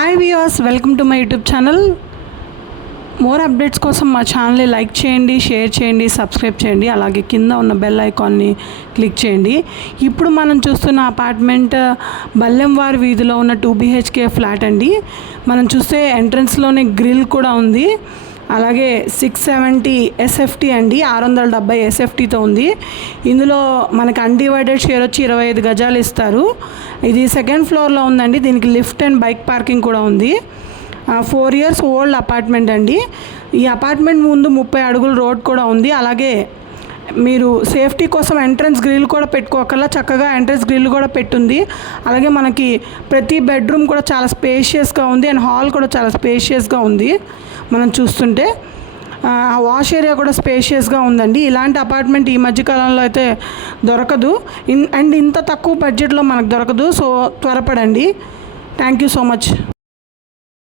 Hi viewers, welcome to my YouTube channel. More updates కోసం మా ఛానల్ని లైక్ చేయండి, షేర్ చేయండి, సబ్స్క్రైబ్ చేయండి. అలాగే కింద ఉన్న బెల్ ఐకాన్ని క్లిక్ చేయండి. ఇప్పుడు మనం చూస్తున్న అపార్ట్మెంట్ బల్లెంవారి వీధిలో ఉన్న 2 BHK ఫ్లాట్ అండి. మనం చూస్తే ఎంట్రన్స్లోనే గ్రిల్ కూడా ఉంది. అలాగే 670 SFT అండి, 670 SFTతో ఉంది. ఇందులో మనకి అన్డివైడెడ్ షేర్ వచ్చి 25 గజాలు ఇస్తారు. ఇది సెకండ్ ఫ్లోర్లో ఉందండి. దీనికి లిఫ్ట్ అండ్ బైక్ పార్కింగ్ కూడా ఉంది. 4 years ఓల్డ్ అపార్ట్మెంట్ అండి. ఈ అపార్ట్మెంట్ ముందు 30 అడుగుల రోడ్ కూడా ఉంది. అలాగే మీరు సేఫ్టీ కోసం ఎంట్రన్స్ గ్రిల్ కూడా పెట్టుకోకల్లా చక్కగా ఎంట్రన్స్ గ్రిల్ కూడా పెట్టుంది. అలాగే మనకి ప్రతి బెడ్రూమ్ కూడా చాలా స్పేషియస్గా ఉంది అండ్ హాల్ కూడా చాలా స్పేషియస్గా ఉంది. మనం చూస్తుంటే వాష్ ఏరియా కూడా స్పేషియస్గా ఉందండి. ఇలాంటి అపార్ట్మెంట్ ఈ మధ్యకాలంలో అయితే దొరకదు అండ్ ఇంత తక్కువ బడ్జెట్లో మనకు దొరకదు. సో త్వరపడండి. Thank you so much.